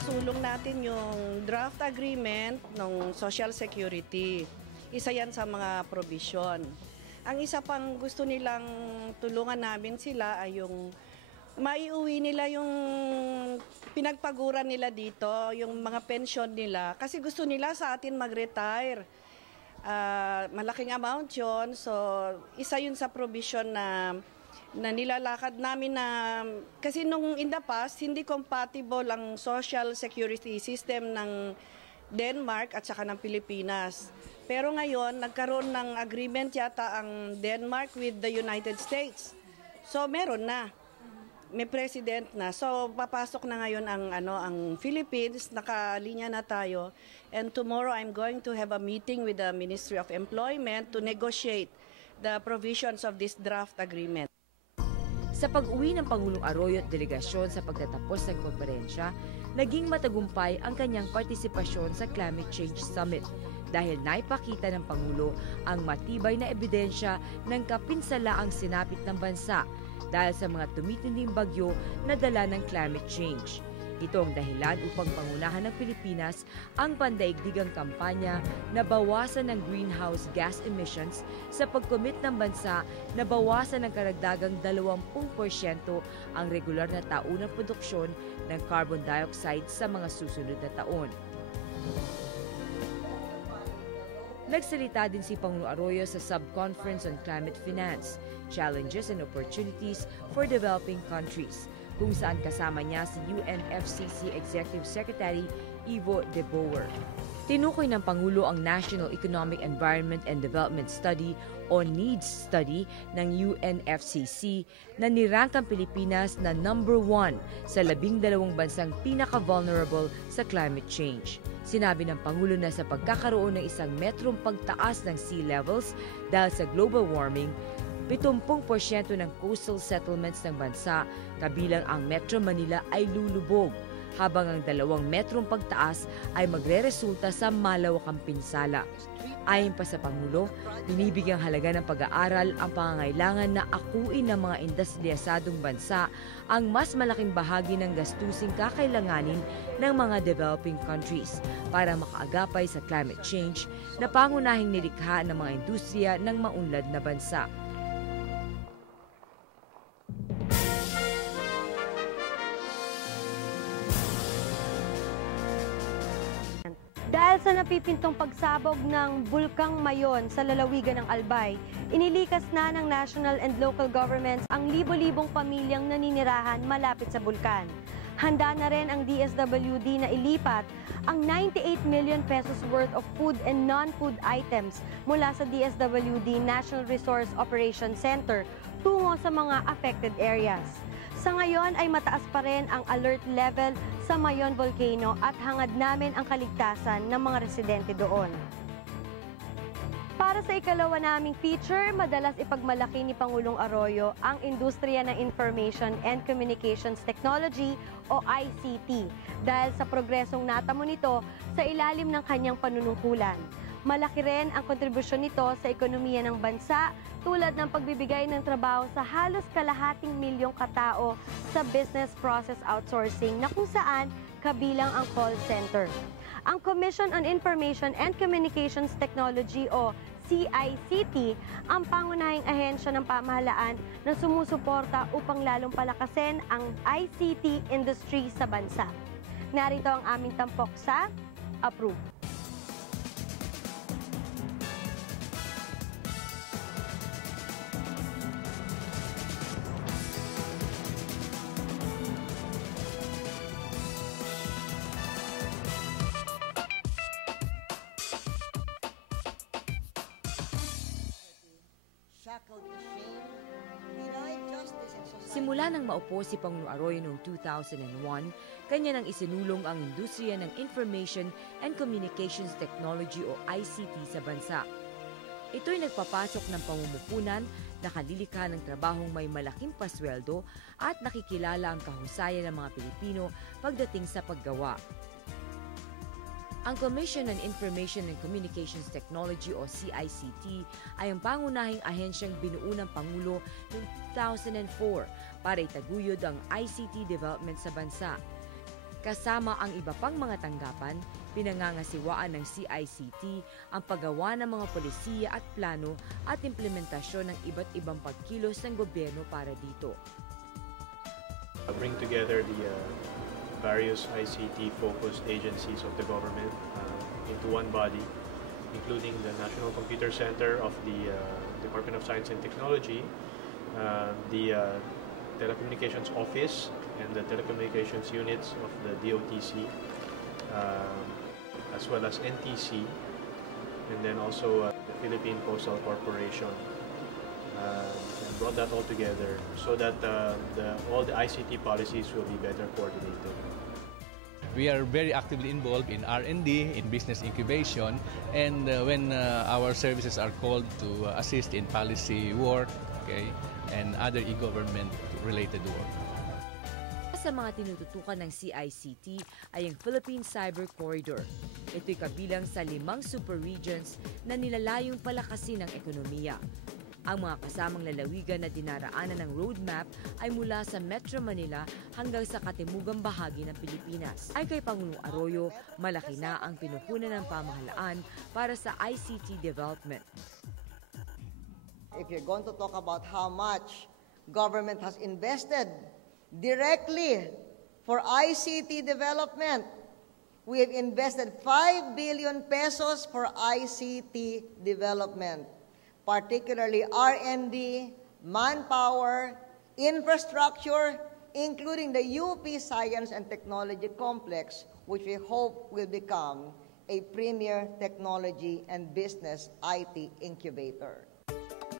isusulong natin yung draft agreement ng Social Security. Isa yan sa mga provision. Ang isa pang gusto nilang tulungan namin sila ay yung maiuwi nila yung pinagpaguran nila dito, yung mga pension nila. Kasi gusto nila sa atin mag-retire. Malaking amount yun. So, isa yun sa provision na nilalakad namin na kasi nung in the past, hindi compatible ang social security system ng Denmark at saka ng Pilipinas. Pero ngayon, nagkaroon ng agreement yata ang Denmark with the United States. So meron na. May president na. So papasok na ngayon ang Philippines, nakalinya na tayo. And tomorrow I'm going to have a meeting with the Ministry of Employment to negotiate the provisions of this draft agreement. Sa pag-uwi ng Pangulong Arroyo at delegasyon sa pagtatapos ng konferensya, naging matagumpay ang kanyang partisipasyon sa Climate Change Summit dahil naipakita ng Pangulo ang matibay na ebidensya ng kapinsalaang sinapit ng bansa dahil sa mga tumitinding bagyo na dala ng climate change. Ito ang dahilan upang pangunahan ng Pilipinas ang pandaigdigang kampanya na bawasan ng greenhouse gas emissions sa pagkomit ng bansa na bawasan ng karagdagang 20% ang regular na taunang produksyon ng carbon dioxide sa mga susunod na taon. Nagsalita din si Pangulong Arroyo sa Sub-Conference on Climate Finance, Challenges and Opportunities for Developing Countries, kung saan kasama niya si UNFCCC Executive Secretary Ivo de Boer. Tinukoy ng Pangulo ang National Economic Environment and Development Study o NEEDS study ng UNFCCC na nirank ang Pilipinas na number 1 sa 12 bansang pinaka-vulnerable sa climate change. Sinabi ng Pangulo na sa pagkakaroon ng isang metrong pagtaas ng sea levels dahil sa global warming, 70% ng coastal settlements ng bansa, kabilang ang Metro Manila ay lulubog, habang ang 2 metrong pagtaas ay magreresulta sa malawakang pinsala. Ayon pa sa Pangulo, binibigyang halaga ng pag-aaral ang pangangailangan na akuin ng mga industriyasadong bansa ang mas malaking bahagi ng gastusing kakailanganin ng mga developing countries para makaagapay sa climate change na pangunahing nilikha ng mga industriya ng maunlad na bansa. Dahil sa napipintong pagsabog ng Bulkang Mayon sa lalawigan ng Albay, inilikas na ng national and local governments ang libo-libong pamilyang naninirahan malapit sa bulkan. Handa na rin ang DSWD na ilipat ang 98 million pesos worth of food and non-food items mula sa DSWD National Resource Operations Center tungo sa mga affected areas. Sa ngayon ay mataas pa rin ang alert level sa Mayon Volcano at hangad namin ang kaligtasan ng mga residente doon. Para sa ikalawa naming feature, madalas ipagmalaki ni Pangulong Arroyo ang industriya ng Information and Communications Technology o ICT dahil sa progresong natamo nito sa ilalim ng kanyang panunungkulan. Malaki rin ang kontribusyon nito sa ekonomiya ng bansa tulad ng pagbibigay ng trabaho sa halos kalahating milyong katao sa business process outsourcing na kung saan kabilang ang call center. Ang Commission on Information and Communications Technology o CICT ang pangunahing ahensya ng pamahalaan na sumusuporta upang lalong palakasin ang ICT industry sa bansa. Narito ang aming tampok sa Approve. Simula nang maupo si Pangulong Arroyo noong 2001, kanya nang isinulong ang industriya ng Information and Communications Technology o ICT sa bansa. Ito'y nagpapasok ng pamumuhunan na kalilikha ng trabahong may malaking pasweldo at nakikilala ang kahusayan ng mga Pilipino pagdating sa paggawa. Ang Commission on Information and Communications Technology o CICT ay ang pangunahing ahensyang binuo ng Pangulo noong 2004 para itaguyod ang ICT development sa bansa. Kasama ang iba pang mga tanggapan, pinangangasiwaan ng CICT ang paggawa ng mga polisiya at plano at implementasyon ng iba't ibang pagkilos ng gobyerno para dito. Bring together the various ICT-focused agencies of the government into one body, including the National Computer Center of the Department of Science and Technology, the Telecommunications Office, and the Telecommunications Units of the DOTC, as well as NTC, and then also the Philippine Postal Corporation. And brought that all together so that all the ICT policies will be better coordinated. We are very actively involved in R&D, in business incubation, and when our services are called to assist in policy work, and other e-government related work. Sa mga tinututukan ng CICT ay ang Philippine Cyber Corridor. Ito'y kabilang sa 5 super regions na nilalayong palakasin ng ekonomiya. Ang mga kasamang lalawigan na dinaraanan ng roadmap ay mula sa Metro Manila hanggang sa katimugang bahagi ng Pilipinas. Ay kay Pangulong Arroyo, malaki na ang pinupunan ng pamahalaan para sa ICT development. If you're going to talk about how much government has invested directly for ICT development, we have invested 5 billion pesos for ICT development, particularly R&D, manpower, infrastructure, including the UP Science and Technology Complex, which we hope will become a premier technology and business IT incubator.